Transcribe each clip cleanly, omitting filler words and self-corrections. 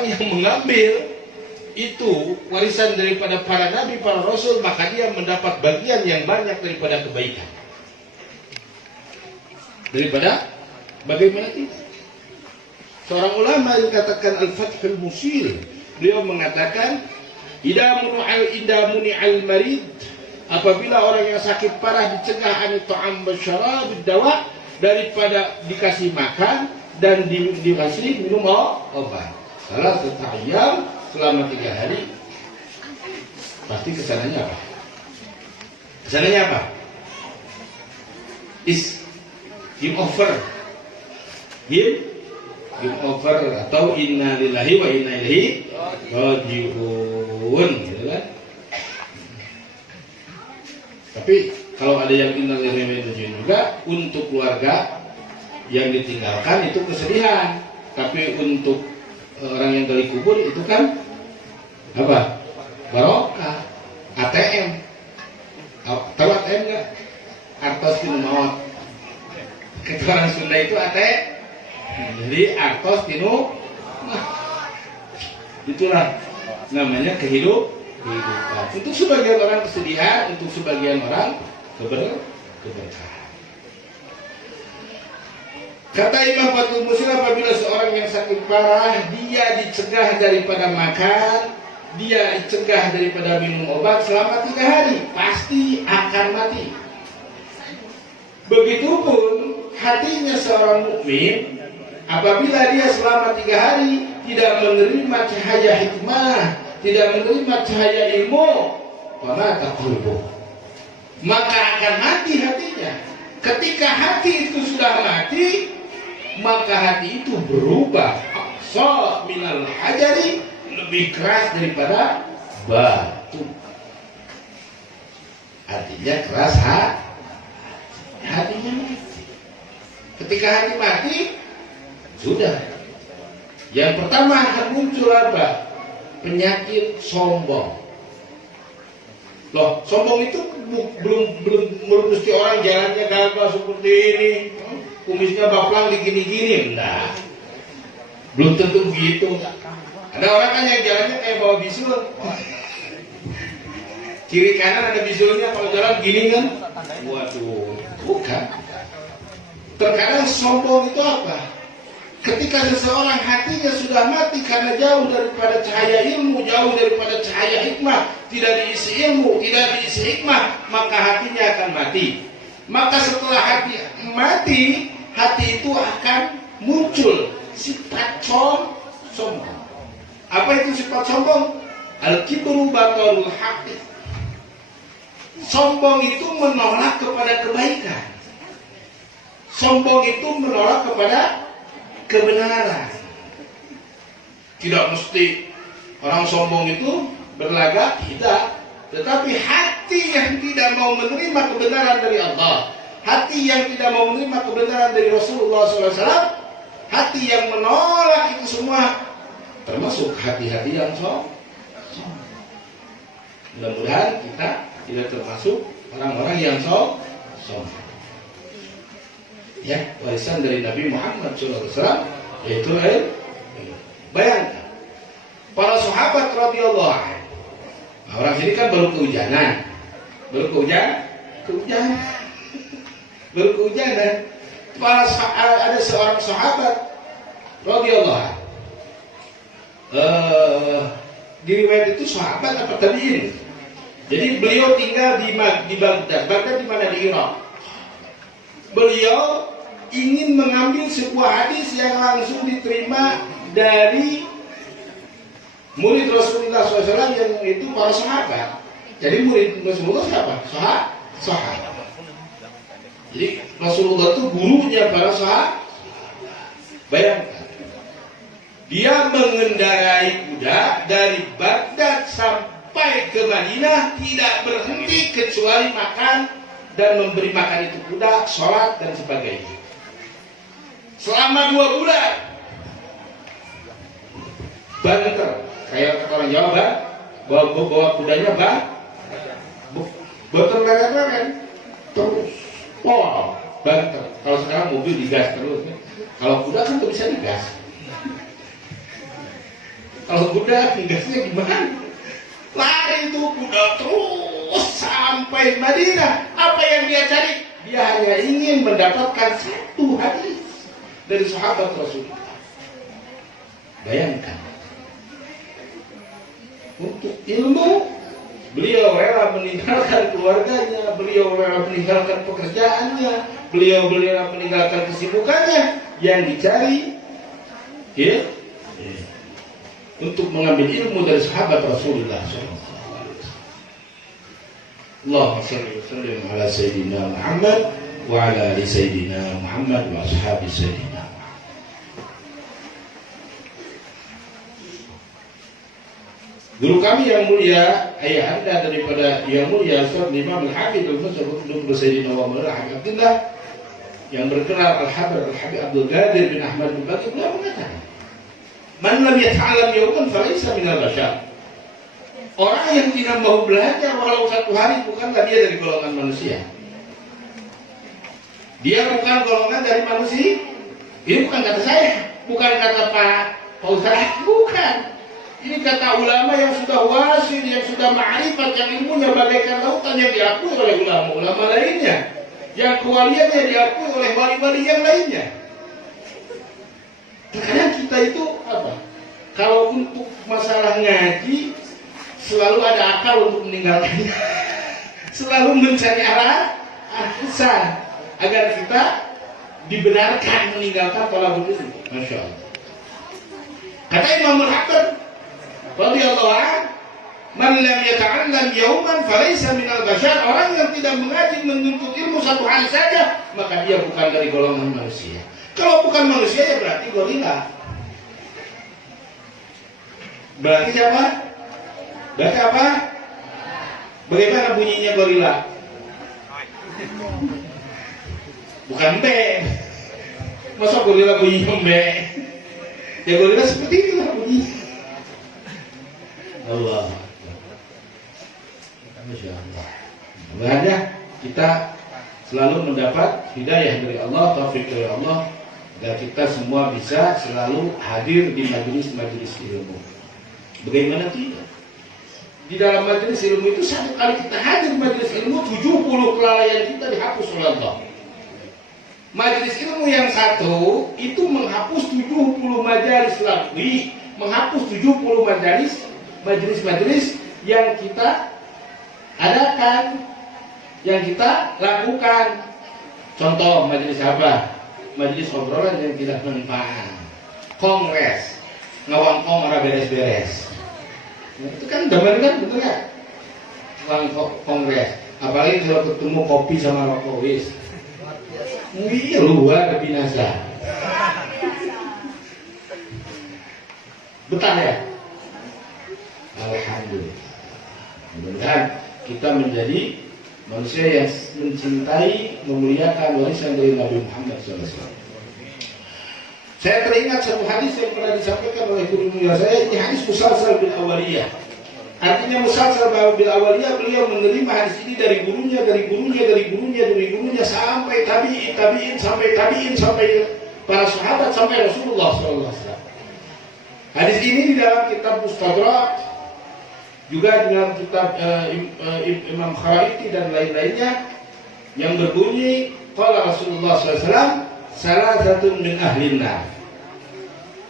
orang yang mengambil itu warisan daripada para nabi, para rasul, maka dia mendapat bagian yang banyak daripada kebaikan. Daripada bagaimana tidak? Seorang ulama yang katakan Al-Fathul Musil, beliau mengatakan idza muni'al marid, apabila orang yang sakit parah dicegah an ta'am wasyarab dawa, daripada dikasih makan dan dikasih minum obat. Salah satu ayam selama 3 hari, pasti kesananya apa? Kesananya apa? Game over atau inna lillahi wa inna ilaihi raji'un, gitu kan? Tapi kalau ada yang inna lillahi wa inna ilaihi raji'un juga, untuk keluarga yang ditinggalkan itu kesedihan. Tapi untuk orang yang gali kubur itu kan apa? Barokah. ATM. Tahu ATM nggak? Artos tinu maut. Kata orang Sunda itu ATM. Jadi artos tinu. Itulah namanya kehidupan. Untuk sebagian orang kesedihan, untuk sebagian orang keberkahan. Kata Imam Fathul Musil, apabila seorang yang sakit parah dia dicegah daripada makan, dia dicegah daripada minum obat selama 3 hari, pasti akan mati. Begitupun hatinya seorang mukmin, apabila dia selama 3 hari tidak menerima cahaya hikmah, tidak menerima cahaya ilmu, maka akan mati hatinya. Ketika hati itu sudah mati, maka hati itu berubah aqsa minal hajari, lebih keras daripada batu. Artinya keras hatinya mati. Ketika hati mati, sudah. Yang pertama akan muncul apa? Penyakit sombong. Loh, sombong itu belum mesti orang jalannya gagah seperti ini, kumisnya baplang digini-gini, enggak. Belum tentu begitu. Ada orang kan yang jalannya kayak bawa bisul, kiri kanan ada bisulnya, kalau jalan gini kan, waduh, bukan. Terkadang sombong itu apa? Ketika seseorang hatinya sudah mati karena jauh daripada cahaya ilmu, jauh daripada cahaya hikmah, tidak diisi ilmu, tidak diisi hikmah, maka hatinya akan mati. Maka setelah hati mati, hati itu akan muncul sifat sombong. Apa itu sifat sombong? Al-kibru batarul haqq. Sombong itu menolak kepada kebaikan. Sombong itu menolak kepada kebenaran. Tidak mesti orang sombong itu berlagak, tidak. Tetapi hati yang tidak mau menerima kebenaran dari Allah, hati yang tidak mau menerima kebenaran dari Rasulullah SAW, hati yang menolak itu semua, termasuk hati-hati yang sombong. Mudah-mudahan kita tidak termasuk orang-orang yang sombong. Ya, warisan dari Nabi Muhammad SAW, yaitu bayangkan para sahabat radhiyallahu anhu. Nah, orang sini kan baru kehujanan, Ada seorang sahabat radhiyallahu anhu. Di riwayat itu sahabat apa tabi'in. Jadi beliau tinggal di Baghdad. Baghdad di mana? Di Irak. Beliau ingin mengambil sebuah hadis yang langsung diterima dari murid Rasulullah SAW, yang itu para sahabat. Jadi murid Rasulullah siapa? Sahabat. Jadi Rasulullah itu gurunya para sahabat. Bayangkan, dia mengendarai kuda dari Baghdad sampai ke Madinah, tidak berhenti kecuali makan dan memberi makan itu kuda, sholat dan sebagainya. Selama 2 bulan. Banter, kayak kata orang Jawa, bawa kudanya banter kan, terus, banter. Kalau sekarang mobil digas terus, kalau kuda kan tuh bisa digas. Kalau kuda gasnya gimana? Lari itu kuda terus sampai Madinah. Apa yang dia cari? Dia hanya ingin mendapatkan satu hadis dari sahabat Rasulullah. Bayangkan, untuk ilmu beliau rela meninggalkan keluarganya, beliau rela meninggalkan pekerjaannya, beliau rela meninggalkan kesibukannya. Yang dicari, ya, untuk mengambil ilmu dari sahabat Rasulullah SAW. Allahumma shalli wa sallim ala Sayyidina Muhammad wa ala ali Sayyidina Muhammad wa ashabi Sayyidina Muhammad. Guru kami yang mulia, ayah anda daripada yang mulia Ustaz Imam Al-Habib Al-Musa Sayyidina wa Maulana Habib Abdullah yang bergelar Al-Habib Abdul Qadir bin Ahmad bin Bakir, beliau mengatakan, man lam yata'alam yawman falaysa minal bashar. Orang yang tidak mau belajar walau satu hari bukanlah dia dari golongan manusia. Dia bukan golongan dari manusia. Ini bukan kata saya, bukan kata Pak Ustaz, bukan. Ini kata ulama yang sudah wasil, yang sudah ma'rifat, yang ilmunya bagaikan lautan yang diakui oleh ulama-ulama lainnya, yang kewaliannya diakui oleh wali-wali yang lainnya. Terkadang kita itu apa? Kalau untuk masalah ngaji selalu ada akal untuk meninggalkannya. Selalu mencari alasan agar kita dibenarkan meninggalkan thalabul ilmi. Masya Allah. Kata Imam Al-Haqqan radhiyallahu anhu, man lam yata'allam yawman falaysa minal bashar. Orang yang tidak mengaji menuntut ilmu satu hari saja, maka dia bukan dari golongan manusia. Kalau bukan manusia ya berarti gorila. Berarti siapa? Berarti apa? Bagaimana bunyinya gorila? Bukan B. Masa gorila bunyinya B? Ya gorila seperti itu bunyi. Allah. Masya Allah. Sebenarnya kita selalu mendapat hidayah dari Allah, taufik dari Allah, agar kita semua bisa selalu hadir di majelis-majelis ilmu. Bagaimana tidak? Di dalam majelis ilmu itu satu kali kita hadir majelis ilmu, 70 kelalaian kita dihapus oleh Allah. Majelis ilmu yang satu itu menghapus 70 majelis lagi, menghapus 70 majelis yang kita adakan, yang kita lakukan. Contoh majelis apa? Majelis obrolan yang tidak manfaat, kongres, ngawang-kong ora beres-beres. Itu kan zaman kan betul ya? Kongres, apalagi kalau ketemu kopi sama rokok wis. Iya luar binasa. Betah ya? Alhamdulillah. Mudah-mudahan kita menjadi manusia yang mencintai, memuliakan warisan dari Nabi Muhammad SAW. Saya teringat satu hadis yang pernah disampaikan oleh guru mulia saya. Ini hadis musalsal bil awaliyah. Artinya musalsal bil awaliyah, beliau menerima hadis ini dari gurunya sampai tabi'in sampai para sahabat sampai Rasulullah SAW. Hadis ini di dalam kitab Mustadrak, juga di dalam kitab Imam Kharaiti dan lain-lainnya, yang berbunyi qala Rasulullah SAW, salah satu min ahlin nar.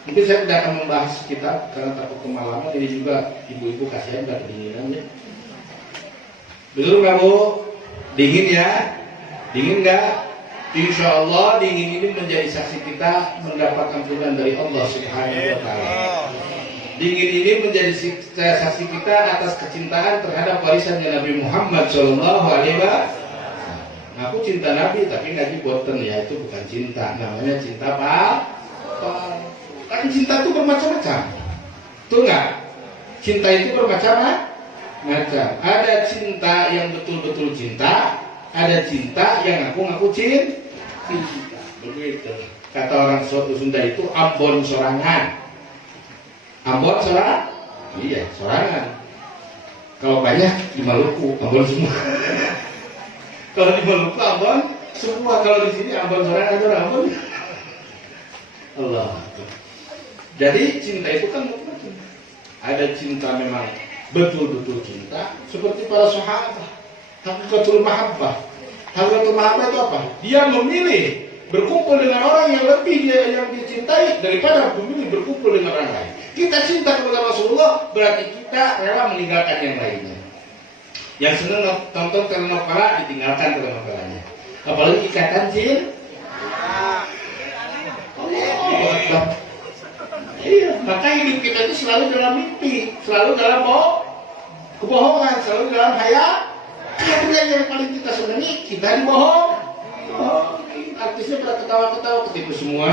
Mungkin saya tidak akan membahas kitab karena takut kemalaman. Ini juga ibu-ibu kasihan gak kedinginan ya. Betul nggak Bu? Dingin ya? Dingin nggak? Insya Allah dingin ini menjadi saksi kita mendapat ampunan dari Allah Subhanahu Wa Taala. Dingin ini menjadi saksi kita atas kecintaan terhadap warisannya Nabi Muhammad Shallallahu Alaihi Wasallam. Aku cinta Nabi tapi ngaji boten ya, itu bukan cinta, namanya cinta palsu. Kan cinta itu bermacam-macam, tuh nggak? Cinta itu bermacam-macam. Ada cinta yang betul-betul cinta, ada cinta yang ngaku-ngaku cinta. Begitu. Kata orang suatu Sunda itu Ambon sorangan. Ambon sorangan? Iya, sorangan. Kalau banyak di Maluku, Ambon semua. Kalau di Maluku Ambon semua, kalau di sini Ambon sorangan atau Ambon. Allah. Jadi cinta itu kan macam-macam. ada cinta memang betul-betul cinta seperti para sahabat. Hakikatul mahabbah. Hakikatul mahabbah itu apa? Dia memilih berkumpul dengan orang yang lebih yang dicintai daripada memilih berkumpul dengan orang lain. Kita cinta kepada Rasulullah berarti kita rela meninggalkan yang lainnya. Yang senang tonton telenovela ditinggalkan telenovelanya. Apalagi ikatan cinta. Iya, maka hidup kita itu selalu dalam mimpi, selalu dalam kebohongan, selalu dalam hayal. Karena yang paling kita senangi kita dibohong. Artisnya pada ketawa-ketawa, ketipu semua.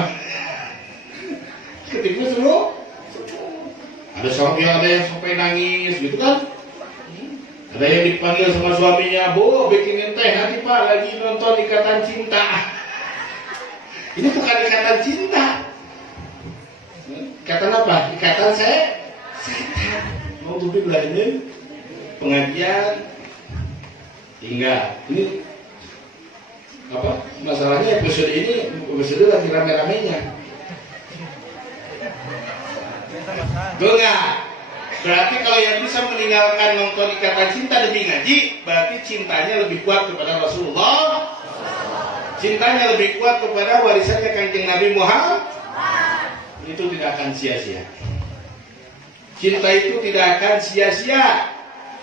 Ketipu semua. Ada yang sampai nangis gitu kan. Ada yang dipanggil sama suaminya, "Bu, bikinin teh nanti Pak, lagi nonton Ikatan Cinta." Ini bukan ikatan cinta. Ikatan apa? Ikatan setan. Mau tutup belajar pengajian hingga ini apa? Masalahnya episode lagi rame-ramenya. Enggak. Berarti kalau yang bisa meninggalkan nonton Ikatan Cinta demi ngaji, berarti cintanya lebih kuat kepada Rasulullah. Cintanya lebih kuat kepada warisannya Kanjeng Nabi Muhammad. Itu tidak akan sia-sia. Cinta itu tidak akan sia-sia.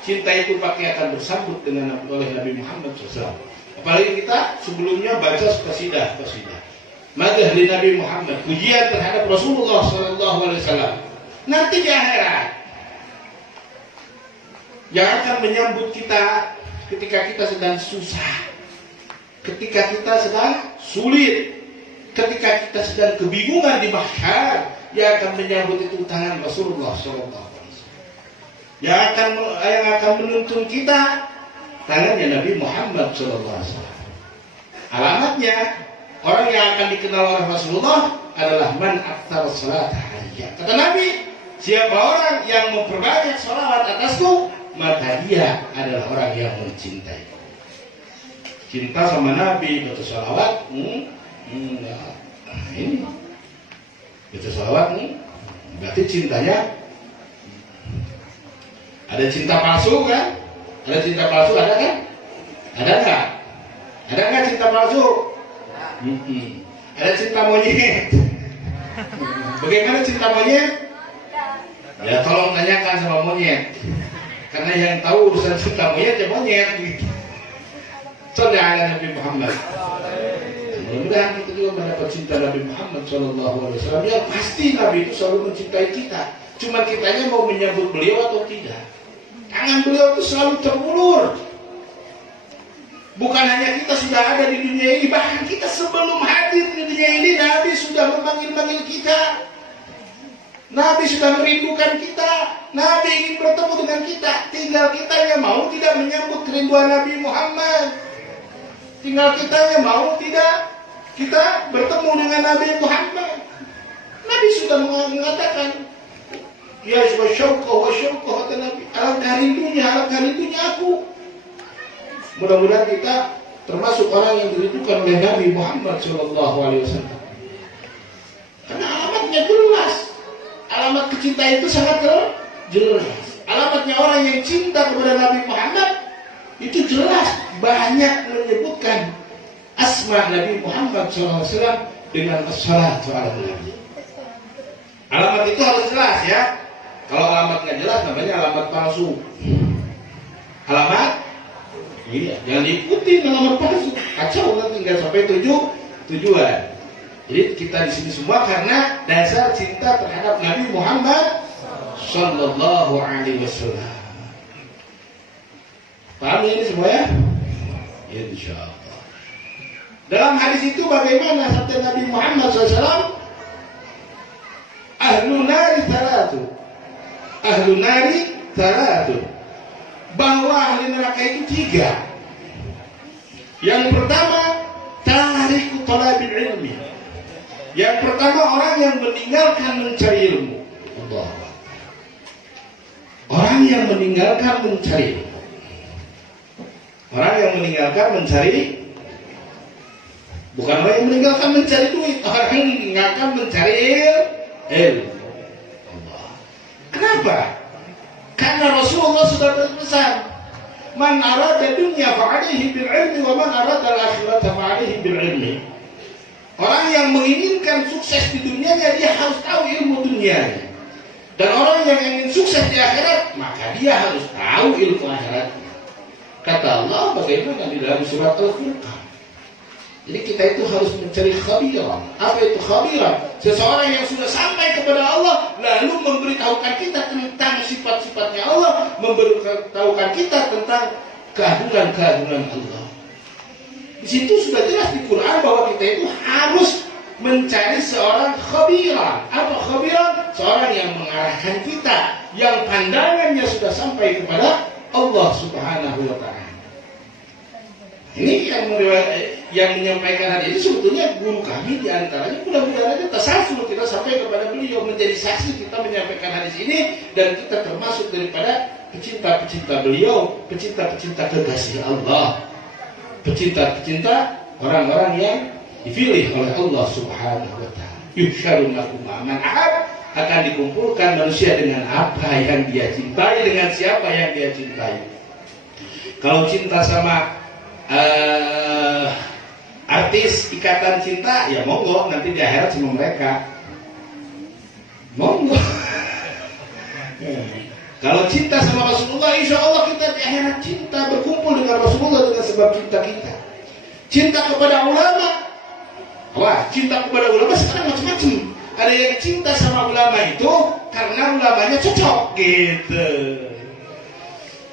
Cinta itu pasti akan bersambut dengan oleh Nabi Muhammad SAW. Apalagi kita sebelumnya baca qasidah. Madah li Nabi Muhammad, pujian terhadap Rasulullah SAW. Nanti di akhirat yang akan menyambut kita ketika kita sedang susah, ketika kita sedang sulit, ketika kita sedang kebingungan di mahsyar, yang akan menyambut itu tangan Rasulullah SAW. Yang akan menuntun kita tangannya Nabi Muhammad SAW. Alamatnya orang yang akan dikenal oleh Rasulullah adalah man aktsara salat alaiya. Kata Nabi, siapa orang yang memperbanyak salawat atasku, maka dia adalah orang yang mencintai. Cinta sama Nabi, baca salawat, ini baca salawat berarti cintanya. Ada cinta palsu kan? Ada cinta palsu, ada kan? Ada nggak? Ada nggak cinta palsu? Ada cinta monyet. Bagaimana cinta monyet? Ya tolong tanyakan sama monyet. Karena yang tahu urusan cinta monyet ya monyet gitu. Sallallahu alaihi Nabi Muhammad. Mudah-mudahan kita juga mendapat cinta Nabi Muhammad SAW. Yang pasti Nabi itu selalu mencintai kita. Cuma kitanya mau menyambut beliau atau tidak. Tangan beliau itu selalu terulur. Bukan hanya kita sudah ada di dunia ini, bahkan kita sebelum hadir di dunia ini, Nabi sudah memanggil-manggil kita. Nabi sudah merindukan kita. Nabi ingin bertemu dengan kita. Tinggal kita yang mau tidak menyambut kerinduan Nabi Muhammad. Tinggal kita yang mau tidak kita bertemu dengan Nabi Muhammad. Nabi sudah mengatakan, ya syauqah kata Nabi, alangkah rindunya aku. Mudah-mudahan kita termasuk orang yang dirindukan oleh Nabi Muhammad SAW. Karena alamatnya jelas. Alamat kecintaan itu sangat jelas. Alamatnya orang yang cinta kepada Nabi Muhammad itu jelas. Banyak menyebutkan asma Nabi Muhammad SAW dengan as-salatu ala Nabi. Alamat itu harus jelas ya. Kalau alamat nggak jelas namanya alamat palsu. Alamat, iya, jangan diikuti alamat palsu. Kacau nanti nggak sampai tujuan. Jadi kita di sini semua karena dasar cinta terhadap Nabi Muhammad Sallallahu Alaihi Wasallam. Paham ini semua ya? Insya Allah. Dalam hadis itu bagaimana sabda Nabi Muhammad SAW? Ahlun nari talatu. Bahwa ahli neraka itu 3. Yang pertama, tariku talabil ilmi. Yang pertama orang yang meninggalkan mencari ilmu. Allah. Orang yang meninggalkan mencari ilmu. Orang yang meninggalkan mencari, bukan orang yang meninggalkan mencari duit, orang yang meninggalkan mencari ilmu. Allah. Kenapa? Karena Rasulullah sudah berpesan, man arada dunya fa'alihi bil ilmi wa man arada al-akhirata fa'alihi bil ilmi. Orang yang menginginkan sukses di dunianya, dia harus tahu ilmu dunianya. Dan orang yang ingin sukses di akhirat, maka dia harus tahu ilmu akhiratnya. Kata Allah bagaimana di dalam surat Al-Furqan. Jadi kita itu harus mencari khabiran. Apa itu khabiran? Seseorang yang sudah sampai kepada Allah, lalu memberitahukan kita tentang sifat-sifatnya Allah, memberitahukan kita tentang keagungan-keagungan Allah. Di situ sudah jelas di Quran bahwa kita itu harus mencari seorang khabiran. Apa khabiran? Seorang yang mengarahkan kita, yang pandangannya sudah sampai kepada Allah Subhanahu wa Ta'ala. Ini yang menyampaikan hadis ini sebetulnya guru kami di antaranya. Mudah-mudahan aja tasawuf kita sampai kepada beliau, menjadi saksi kita menyampaikan hadis ini, dan kita termasuk daripada pecinta-pecinta beliau, pecinta-pecinta kekasih Allah, pecinta-pecinta orang-orang yang dipilih oleh Allah Subhanahu wa Ta'ala. Yuhsyarun lakum man ahab, akan dikumpulkan manusia dengan apa yang dia cintai, dengan siapa yang dia cintai. Kalau cinta sama artis, ikatan cinta, ya monggo, nanti di akhirat sama mereka, monggo. Kalau cinta sama Rasulullah, insya Allah kita di akhirat cinta, berkumpul dengan Rasulullah dengan sebab cinta kita. Cinta kepada ulama, wah, cinta kepada ulama sekarang macam-macam. Ada yang cinta sama ulama itu karena ulamanya cocok gitu.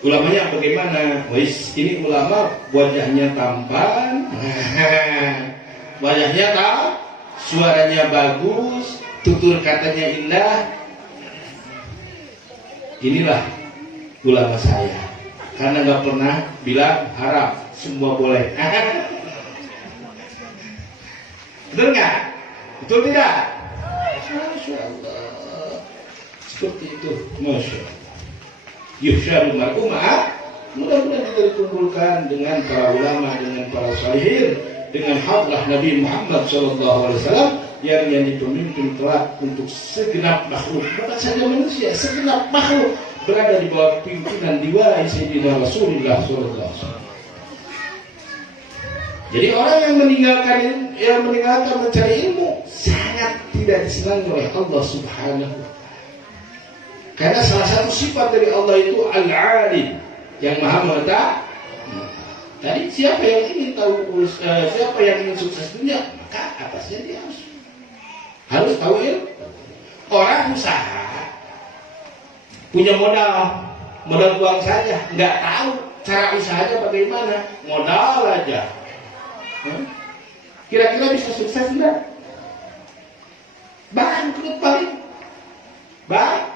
Ulamanya bagaimana? Wis, ini ulama wajahnya tampan, wajahnya suaranya bagus, tutur katanya indah. Inilah ulama saya. Karena nggak pernah bilang haram, semua boleh. Betul nggak? Betul tidak? Masya Allah. Seperti itu, Masya Allah. Yuhsyarul mar'u ma'a, mudah-mudahan kita dikumpulkan dengan para ulama, dengan para salihin, dengan hadrah Nabi Muhammad SAW yang dipimpin kelak untuk segenap makhluk, bukan saja manusia, segenap makhluk berada di bawah pimpinan diwai Sayyidina Rasulullah SAW. Jadi orang yang meninggalkan mencari ilmu sangat tidak disenangi oleh Allah Subhanahu wa Ta'ala. Karena salah satu sifat dari Allah itu Al-Alim, yang Maha Mengetahui. Tadi siapa yang ingin tahu, siapa yang ingin sukses dunia, maka atasnya dia harus tahu ilmu. Orang usaha punya modal uang saja, nggak tahu cara usahanya bagaimana, modal aja. Kira-kira bisa sukses enggak? Bangkrut paling. Bangkrut.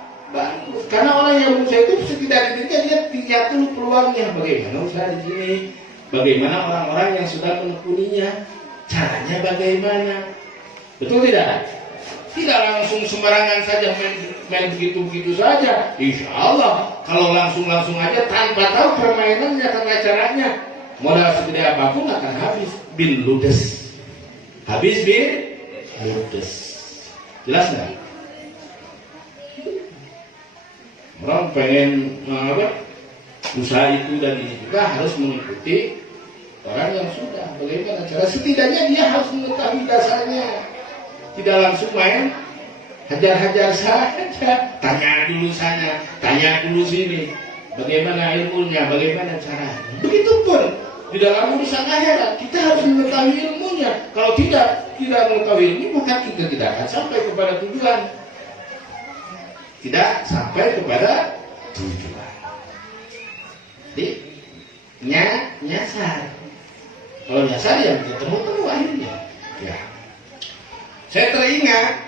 Karena orang yang berusaha itu setidaknya dia lihat dulu peluangnya, bagaimana usaha di sini, bagaimana orang-orang yang sudah menekuninya, caranya bagaimana. Betul tidak? Tidak langsung sembarangan saja main begitu-begitu saja. Insya Allah kalau langsung aja tanpa tahu permainannya, tata caranya, modal segede apapun akan habis bin ludes. Habis bin ludes. Jelas nggak? Orang pengen usaha itu dan ini juga harus mengikuti orang yang sudah. Bagaimana cara? Setidaknya dia harus mengetahui dasarnya. Tidak langsung main hajar-hajar saja. Tanya dulu sana, tanya dulu sini. Bagaimana ilmunya, bagaimana caranya. Begitupun di dalam urusan akhirat kita harus mengetahui ilmunya. Kalau tidak mengetahui ilmu, maka kita tidak akan sampai kepada tujuan. Tidak sampai kepada tujuan. Jadi nyasar. Kalau nyasar ya ketemu akhirnya. Ya. Saya teringat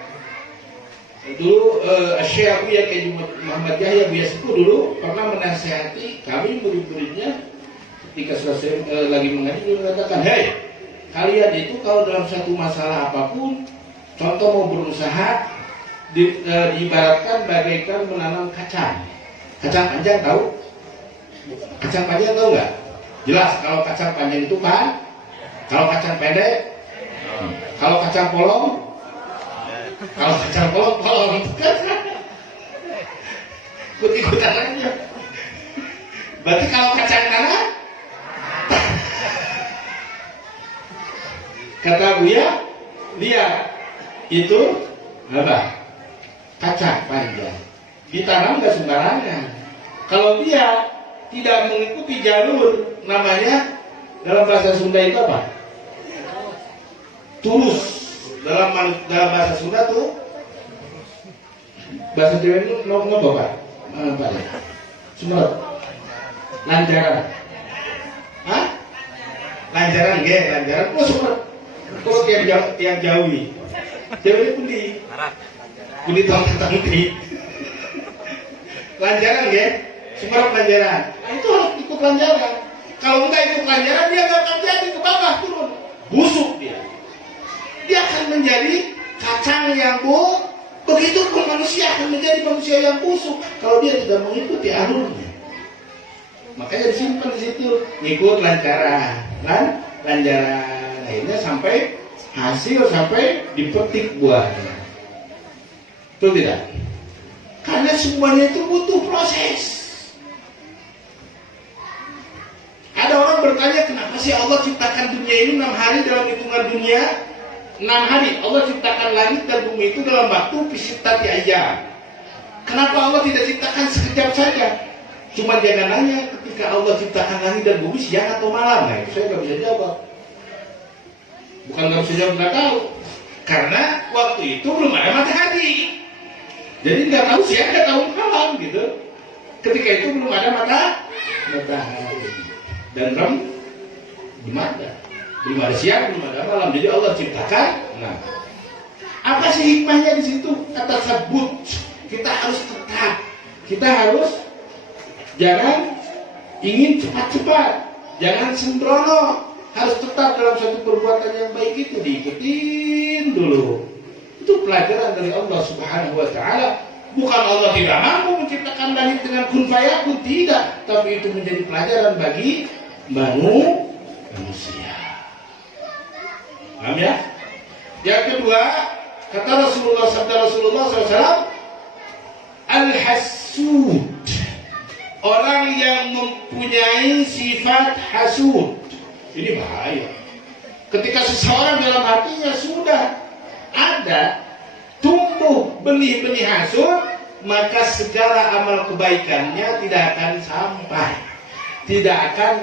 dulu Syekh Abu Yahya Muhammad Yahya Biasiku dulu pernah menasihati kami murid-muridnya ketika selesai lagi mengaji, dia mengatakan, hei, kalian itu kalau dalam satu masalah apapun, contoh mau berusaha, diibaratkan bagaikan menanam kacang. Kacang panjang tahu? Kacang panjang tahu nggak? Jelas kalau kacang panjang itu kan. Kalau kacang pendek, kalau kacang polong, ikut-ikutan aja. Berarti kalau kacang tanah, kata Buya, lihat itu apa? Kacang panjang. Ditanam nggak sembarangan. Kalau dia tidak mengikuti jalur, namanya dalam bahasa Sunda itu apa? Tulus. Dalam bahasa Sunda tuh, bahasa Jawa itu ngapa Pak? Apa ya? Sumerep. Lancaran. Hah? Lancaran nggih, lancaran. Oh Sumerep. Kalau tiang Jawi. Jawi pundi? Pundi tong-tong. Lancaran nggih. Sumerep lancaran. Nah, itu harus ikut lancaran. Kalau enggak ikut lancaran, dia nggak akan jadi ke bawah turun. Busuk dia. Dia akan menjadi kacang yang begitu pun manusia akan menjadi manusia yang busuk kalau dia tidak mengikuti alurnya. Makanya disimpan di situ, ngikut lancaran, lancaran. Akhirnya sampai hasil, sampai dipetik buahnya. Betul tidak? Karena semuanya itu butuh proses. Ada orang bertanya, kenapa sih Allah ciptakan dunia ini 6 hari dalam hitungan dunia? 6 hari Allah ciptakan langit dan bumi itu dalam waktu fisitati aja. Kenapa Allah tidak ciptakan sekejap saja? Cuma jangan nanya ketika Allah ciptakan langit dan bumi siang atau malam. Nah itu saya nggak bisa jawab. Bukan nggak bisa jawab, nggak tahu. Karena waktu itu belum ada matahari. Jadi nggak tahu siang, nggak tahu malam gitu. Ketika itu belum ada matahari dan belum ada. Belum ada siang, belum ada malam. Jadi Allah ciptakan. Nah, apa sih hikmahnya di situ? Kata sebut, kita harus tetap. Kita harus jangan ingin cepat-cepat, jangan sembrono. Harus tetap dalam satu perbuatan yang baik itu diikutin dulu. Itu pelajaran dari Allah Subhanahu Wa Taala. Bukan Allah tidak mampu menciptakan langit dengan kun fayakun, tidak. Tapi itu menjadi pelajaran bagi manusia. Paham ya? Yang kedua, kata Rasulullah SAW, al-hasud, orang yang mempunyai sifat hasud. Ini bahaya. Ketika seseorang dalam hatinya sudah ada tumbuh benih-benih hasud, maka segala amal kebaikannya tidak akan sampai, tidak akan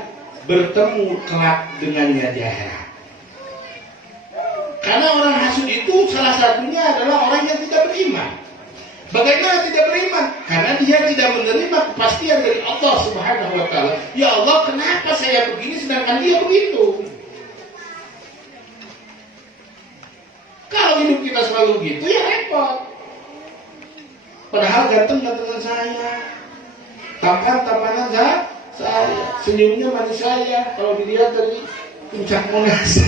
bertemu kelak dengannya di akhirat. Karena orang hasud itu salah satunya adalah orang yang tidak beriman. Bagaimana tidak beriman? Karena dia tidak menerima kepastian dari Allah Subhanahu Wa Taala. Ya Allah, kenapa saya begini sedangkan dia begitu? Kalau hidup kita selalu gitu, ya repot. Padahal ganteng-gantengan saya, tampan-tampanan saya, senyumnya manis saya. Kalau dilihat dari puncak Monas.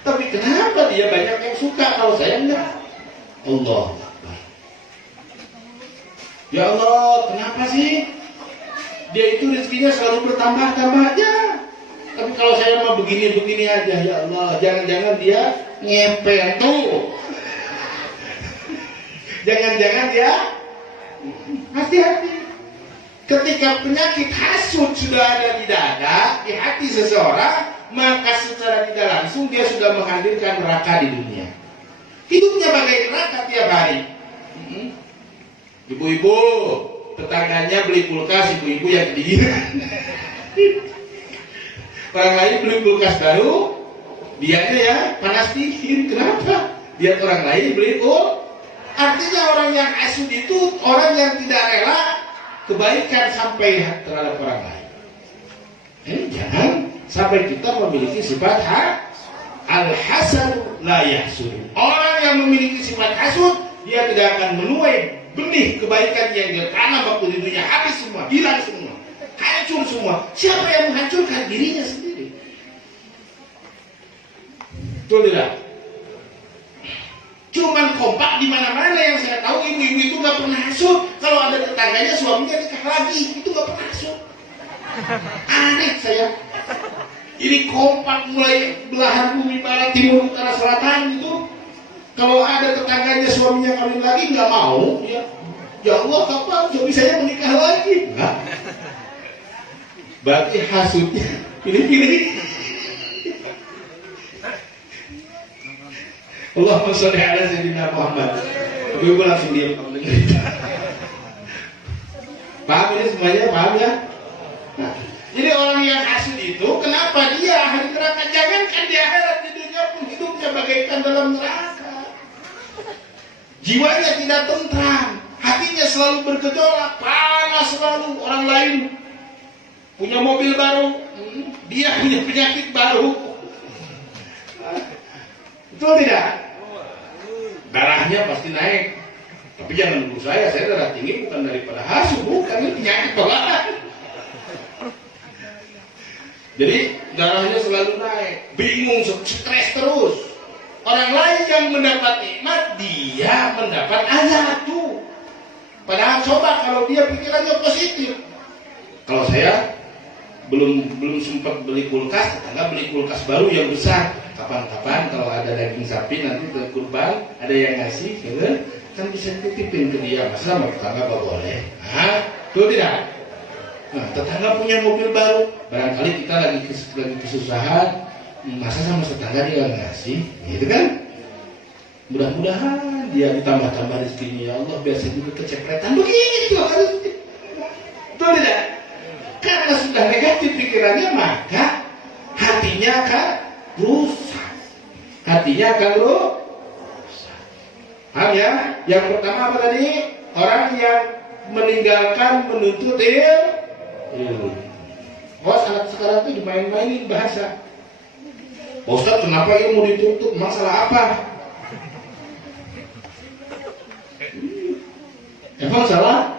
Tapi kenapa dia banyak yang suka kalau saya enggak? Allah. Ya Allah, kenapa sih dia itu rezekinya selalu bertambah-tambah aja? Tapi kalau saya mah begini-begini aja, ya Allah, jangan-jangan dia ngepel tuh. Jangan-jangan dia hati-hati. Ketika penyakit hasud sudah ada di dada, di hati seseorang, maka secara tidak langsung dia sudah menghadirkan neraka di dunia. Hidupnya bagai neraka tiap hari. Ibu-ibu, tetangganya beli kulkas, ibu-ibu yang kedinginan. Orang lain beli kulkas baru, dianya ya panas dingin. Kenapa? Dia orang lain beli Artinya orang yang hasud itu orang yang tidak rela kebaikan sampai terhadap orang lain. Jangan sampai kita memiliki sifat al-hasad la yahsud. Orang yang memiliki sifat hasud, dia tidak akan menuai benih kebaikan yang dia tanam waktu di dunia, habis semua, hilang semua, hancur semua. Siapa yang menghancurkan dirinya sendiri? Betul tidak? Cuman kompak di mana-mana. Yang saya tahu ibu-ibu itu nggak pernah hasud. Kalau ada tetangganya suaminya nikah lagi, itu nggak pernah hasud. Aneh saya. Ini kompak mulai belahan bumi barat, timur, utara, selatan gitu. Kalau ada tetangganya suaminya kawin lagi nggak mau, ya Ya Allah, kapan suami saya menikah lagi? Nah, berarti hasutnya pilih-pilih. Allahumma sholli ala sayyidina Muhammad. Ibu langsung diam. Paham ini semuanya? Paham ya? Nah, jadi orang yang hasut itu, kenapa dia ahli neraka? Jangankan di akhirat, di dunia pun hidupnya bagaikan dalam neraka. Jiwanya tidak tentram, hatinya selalu bergejolak, panas selalu. Orang lain punya mobil baru, dia punya penyakit baru. Betul tidak? Darahnya pasti naik. Tapi jangan dulu saya darah tinggi bukan daripada hasut, bukan, ini penyakit bawaan. Jadi darahnya selalu naik, bingung, stres terus. Orang lain yang mendapat nikmat, dia mendapat azab tuh. Padahal coba kalau dia pikirannya positif. Kalau saya belum sempat beli kulkas, tetangga beli kulkas baru yang besar. Kapan-kapan kalau ada daging sapi nanti ke kurban, ada yang ngasih, kan bisa titipin ke dia. Masa sama tetangga gak boleh? Hah? Tuh tidak? Nah, tetangga punya mobil baru, barangkali kita lagi kesusahan, masa sama tetangga dia gak ngasih, gitu kan? Mudah-mudahan dia ditambah-tambah rezekinya, ya Allah, biasa juga kecepretan, begitu harusnya. Betul tidak? Karena sudah negatif pikirannya, maka hatinya akan rusak. Hatinya akan rusak. Paham ya? Yang pertama apa tadi? Orang yang meninggalkan menuntut ilmu. Oh, anak sekarang itu dimain-mainin bahasa. Pak Ustaz, kenapa ilmu dituntut? Masalah apa? Emang salah?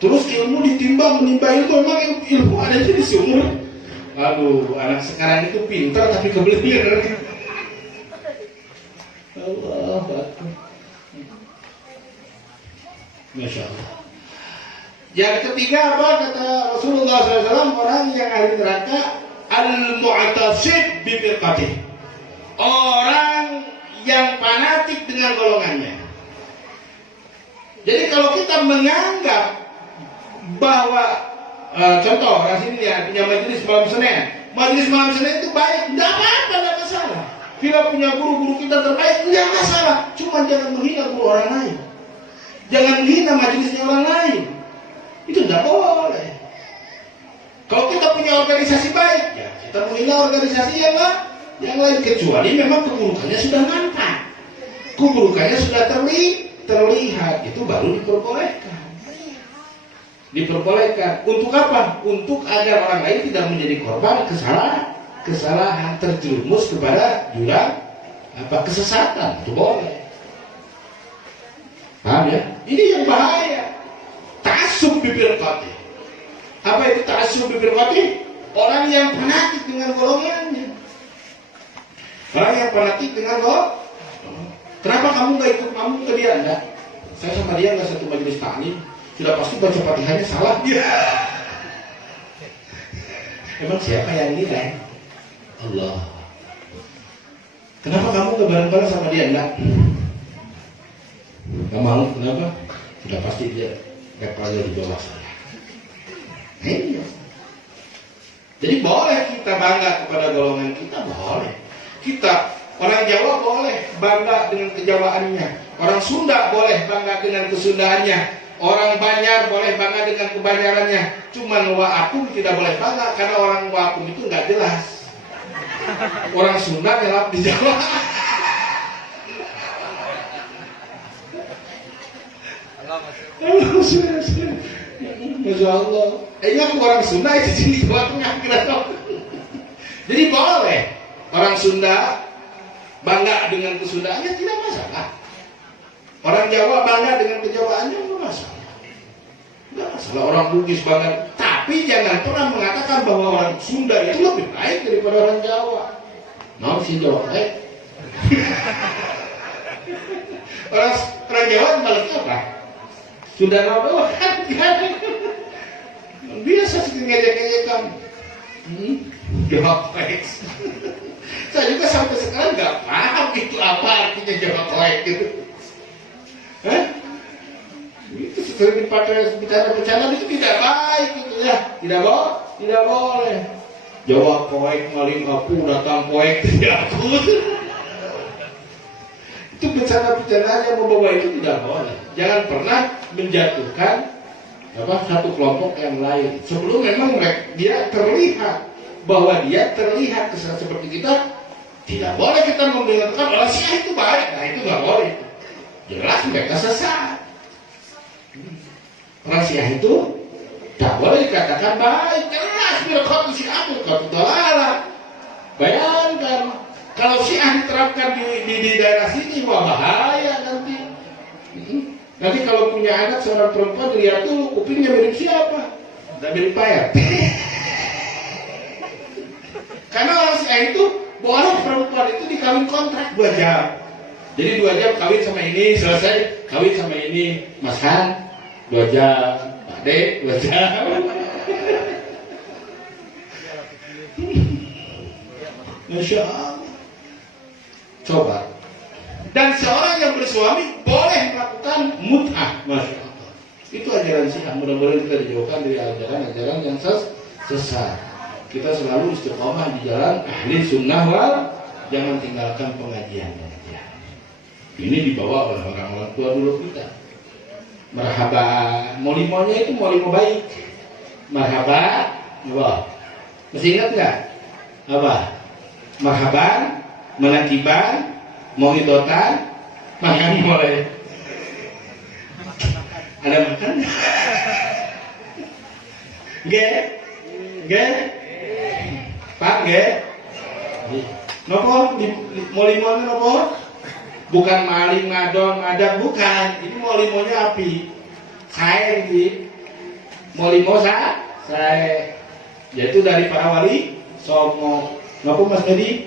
Terus ilmu ditimbang, menimba ilmu, emang ilmu ada di sumur. Aduh, anak sekarang itu pintar tapi kebelir. Allah Akbar. Masya Allah. Yang ketiga apa kata Rasulullah SAW? Orang yang ahli neraka al-mu'tasib bi firqatih. Orang yang fanatik dengan golongannya. Jadi kalau kita menganggap bahwa contoh orang sini ya punya majelis malam Senin. Majelis malam Senin itu baik, tidak apa-apa, tidak masalah. Kita punya guru-guru kita terbaik, tidak masalah. Cuma jangan menghina guru orang lain. Jangan menghina majelisnya orang lain. Itu tidak boleh. Kalau kita punya organisasi baik, ya kita menghina organisasi yang lain, kecuali memang keburukannya sudah nampak, keburukannya sudah terlihat, itu baru diperbolehkan. Untuk apa? Untuk agar orang lain tidak menjadi korban kesalahan, terjerumus kepada jurang kesesatan. Itu boleh. Paham ya? Ini yang bahaya. Ta'assub bi firqatih. Apa itu ta'assub bi firqatih? Orang yang fanatik dengan golongannya. Orang yang fanatik dengan kenapa kamu gak ikut kamu ke dia? Enggak. Saya sama dia gak satu majelis taklim. Sudah pasti baca Fatihahnya salah. Ya. Emang siapa yang nilai? Allah. Kenapa kamu gak bareng-bareng sama dia? Enggak. Gak mau, kenapa? Sudah pasti dia levelnya di bawah saya. Iya. Jadi boleh kita bangga kepada golongan kita, boleh. Kita orang Jawa boleh bangga dengan kejawaannya. Orang Sunda boleh bangga dengan kesundaannya. Orang Banjar boleh bangga dengan kebanyarannya. Cuman Wa'akum tidak boleh bangga karena orang Wa'akum itu nggak jelas. Orang Sunda nyelap di Jawa. Masya Allah. Ini orang Sunda itu di Jawa Tengah kira-kira. Jadi boleh orang Sunda bangga dengan kesundaannya, tidak masalah. Orang Jawa bangga dengan kejawaannya, tidak masalah. Tidak masalah. Orang Bugis bangga. Tapi jangan pernah mengatakan bahwa orang Sunda itu lebih baik daripada orang Jawa. Mau si Jawa baik. orang Jawa baliknya apa? Sunda Jawa kan? Biasa sih ngejek-ngejekan. Jawa baik. Saya juga sampai sekarang nggak paham itu apa artinya Jawa baik gitu. Itu sering dipakai bercanda-bercanda itu tidak baik gitu ya. Tidak boleh. Jawa koek maling aku datang koek tidak aku. Itu bercanda-bercanda yang membawa itu tidak boleh. Jangan pernah menjatuhkan satu kelompok yang lain. Sebelum memang dia terlihat bahwa dia terlihat kesalahan seperti kita, tidak boleh kita membenarkan bahwa Syiah itu baik. Nah itu nggak boleh. Jelas mereka sesat. Orang Syiah itu tak boleh dikatakan baik. Jelas mereka Syiah itu dolalah. Bayangkan kalau Syiah diterapkan di daerah sini, wah bahaya nanti. Nanti kalau punya anak seorang perempuan dilihat tuh kupingnya mirip siapa? Tidak mirip Payet. Karena orang Syiah itu boleh perempuan itu dikawin kontrak 2 jam. Jadi 2 jam kawin sama ini, selesai kawin sama ini. Mas Han 2 jam, Pak D 2 jam. Masya Allah. Coba. Dan seorang yang bersuami boleh melakukan mut'ah. Masya Allah. Itu ajaran Syiah. Mudah-mudahan kita dijauhkan dari ajaran-ajaran yang sesat. Kita selalu istiqomah di jalan ahli sunnah wal, jangan tinggalkan pengajian. Ini dibawa oleh orang-orang tua dulu kita. Marhaba, molimonya itu molimo baik. Marhaba, wah, masih ingat nggak? Apa? Marhaban, menakiban, mohidotan, makan mulai. Ada makan? Ge? Pak, ge? Nopo? Molimonya nopo? Bukan maling, ngadon, madak, bukan. Ini molimonya api. Saya ini molimo saya. Yaitu dari para wali Songo. Nopo Mas Dedi?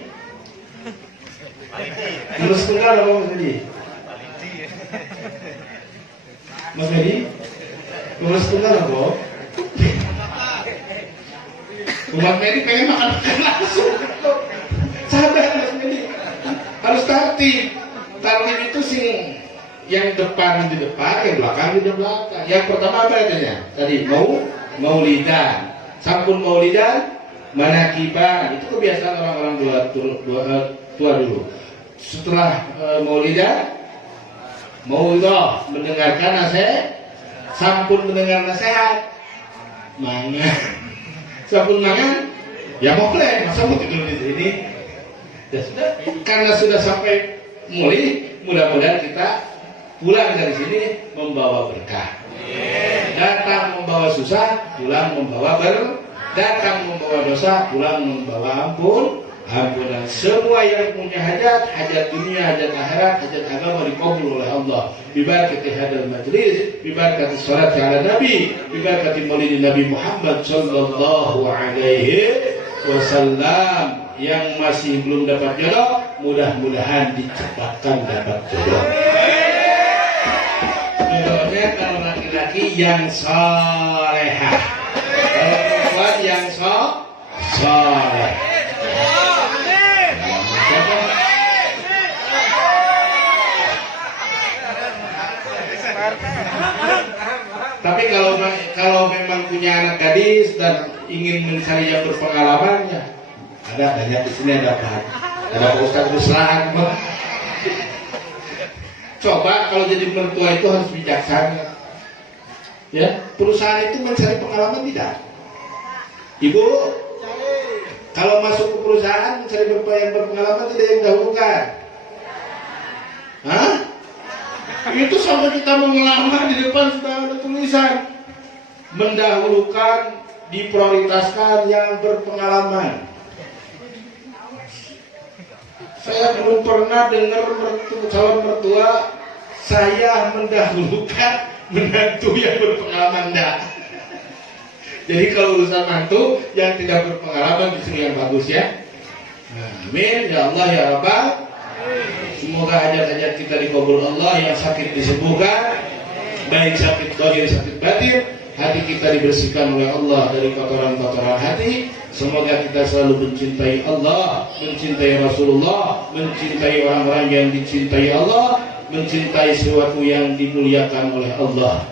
Terus tunggal nopo Mas Dedi? Mas Dedi? Terus tunggal nopo? Umat Medi pengen makan langsung. Sabar Mas Medi. Harus tertib. Tertib itu sih yang depan di depan, yang belakang di belakang. Yang pertama apa katanya? Tadi maulidan. Sampun maulidan, manakiban. Itu kebiasaan orang-orang tua dulu. Setelah maulidan, maulidah, mendengarkan nasihat. Sampun mendengar nasihat, mangan. Sampun mangan, ya boleh. Masa mau tidur di sini? Ya sudah. Karena sudah sampai mulai, mudah-mudahan kita pulang dari sini membawa berkah. Datang membawa susah, pulang membawa datang membawa dosa, pulang membawa ampunan. Semua yang punya hajat dunia, hajat akhirat, hajat agama dikabul oleh Allah. Bibarakati hadal majlis, bibarakati salat ala Nabi, bibarakati maulid Nabi Muhammad sallallahu alaihi wasallam. Yang masih belum dapat jodoh, mudah-mudahan dicepatkan dapat jodoh. Jodohnya kalau laki-laki yang salehah, kalau perempuan yang saleh. Tapi kalau memang punya anak gadis dan ingin mencari yang berpengalaman, ya ada banyak di sini, ada Pak Ustadz Ruslan. Coba kalau jadi mertua itu harus bijaksana. Ya, perusahaan itu mencari pengalaman tidak? Ibu, kalau masuk ke perusahaan mencari yang berpengalaman tidak yang dahulukan? Hah? Itu sampai kita mau ngelamar di depan sudah ada tulisan mendahulukan, diprioritaskan yang berpengalaman. Saya belum pernah dengar calon mertua saya mendahulukan menantu yang berpengalaman, enggak. Jadi kalau urusan mantu yang tidak berpengalaman disuruh yang bagus ya. Amin ya Allah ya Rabbal. Semoga hajat-hajat kita dikabul Allah, yang sakit disembuhkan, baik sakit zahir sakit batin, hati kita dibersihkan oleh Allah dari kotoran-kotoran hati. Semoga kita selalu mencintai Allah, mencintai Rasulullah, mencintai orang-orang yang dicintai Allah, mencintai sesuatu yang dimuliakan oleh Allah.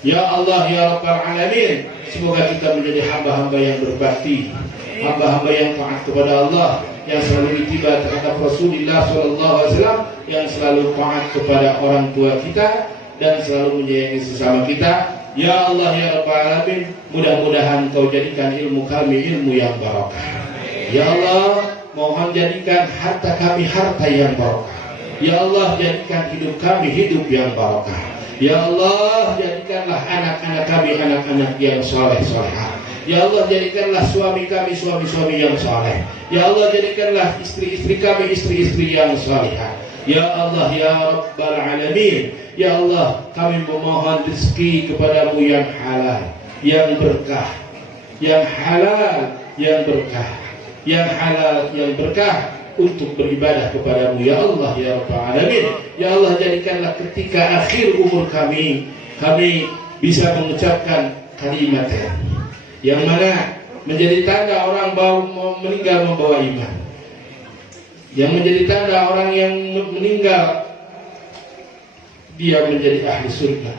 Ya Allah ya Rabbal Alamin, semoga kita menjadi hamba-hamba yang berbakti, hamba-hamba yang taat kepada Allah, yang selalu ittiba terhadap Rasulullah SAW, yang selalu taat kepada orang tua kita dan selalu menyayangi sesama kita. Ya Allah ya Rabbal Alamin, mudah-mudahan Kau jadikan ilmu kami ilmu yang barokah. Ya Allah, mohon jadikan harta kami harta yang barokah. Ya Allah, jadikan hidup kami hidup yang barokah. Ya Allah, jadikanlah anak-anak kami anak-anak yang soleh-solehah. Ya Allah, jadikanlah suami kami suami-suami yang soleh. Ya Allah, jadikanlah istri-istri kami istri-istri yang solehah. Ya Allah ya Rabbal Alamin, ya Allah, kami memohon rezeki kepadamu yang halal, yang berkah, yang halal, yang berkah, yang halal, yang berkah, untuk beribadah kepadamu ya Allah ya Rabbal Alamin. Ya Allah, jadikanlah ketika akhir umur kami bisa mengucapkan kalimat yang mana menjadi tanda orang meninggal membawa iman, yang menjadi tanda orang yang meninggal dia menjadi ahli surga.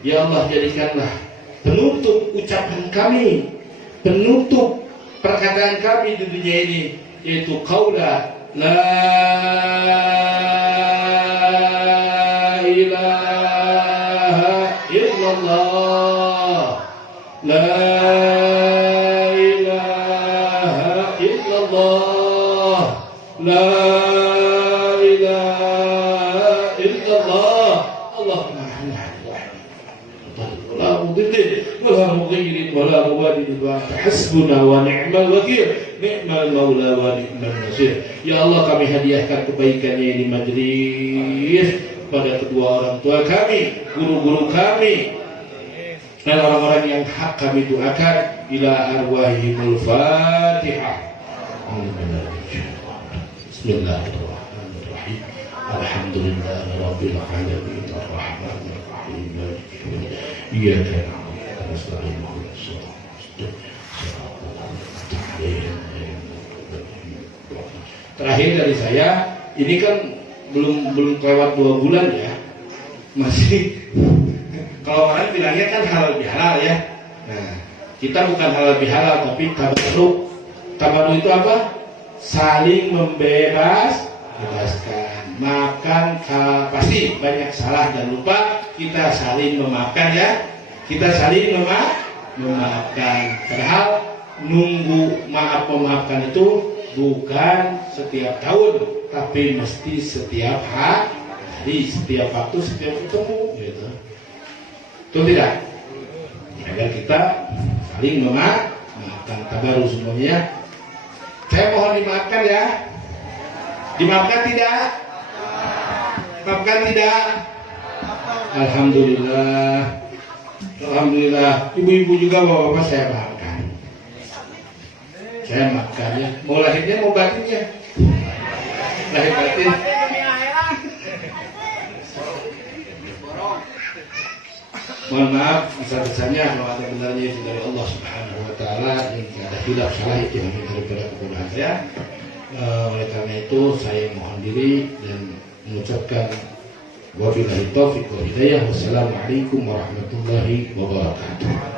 Ya Allah, jadikanlah penutup ucapan kami, penutup perkataan kami di dunia ini, yaitu qaula la ilaha illallah, la ilaha illallah, la ilaha illallah. Allahumma la mudillin wala mughayyirin wala muwadin wa hasbuna wa ni'mal wakil, ni'mal maula wa ni'mal nasir. Ya Allah, kami hadiahkan kebaikannya ini majlis pada kedua orang tua kami, guru-guru kami, dan orang-orang yang hak kami doakan. Ila arwahimul Fatihah. Bismillahirrahmanirrahim. Alhamdulillahirabbil alamin, arrahmanir rahim, maliki yaumiddin. Iyyaka na'budu wa nasta'in, ihdinas siratal mustaqim. Terakhir dari saya, ini kan belum lewat 2 bulan ya, masih kalau orang bilangnya kan halal bihalal ya. Nah, kita bukan halal bihalal tapi tabarruk. Tabarruk itu apa? Saling membebaskan. Makan pasti banyak salah dan lupa, kita saling memaafkan ya. Kita saling memaafkan. Padahal nunggu maaf memaafkan itu bukan setiap tahun, tapi mesti setiap hari, setiap waktu, setiap ketemu gitu. Itu tidak? Agar kita saling memaafkan. Tabaru semuanya. Saya mohon dimaafkan ya. Dimaafkan tidak? Maafkan tidak? Alhamdulillah. Alhamdulillah. Ibu-ibu juga bapak-bapak saya maafkan. Saya maafkan ya. Mau lahirnya mau batinnya? Lahir batin. Mohon maaf besar-besarnya kalau ada benarnya itu dari Allah Subhanahu wa taala, yang tidak ada hilaf salah itu yang daripada kebodohan saya. Oleh karena itu saya mohon diri dan mengucapkan wabillahi taufiq wal hidayah. Wassalamualaikum warahmatullahi wabarakatuh.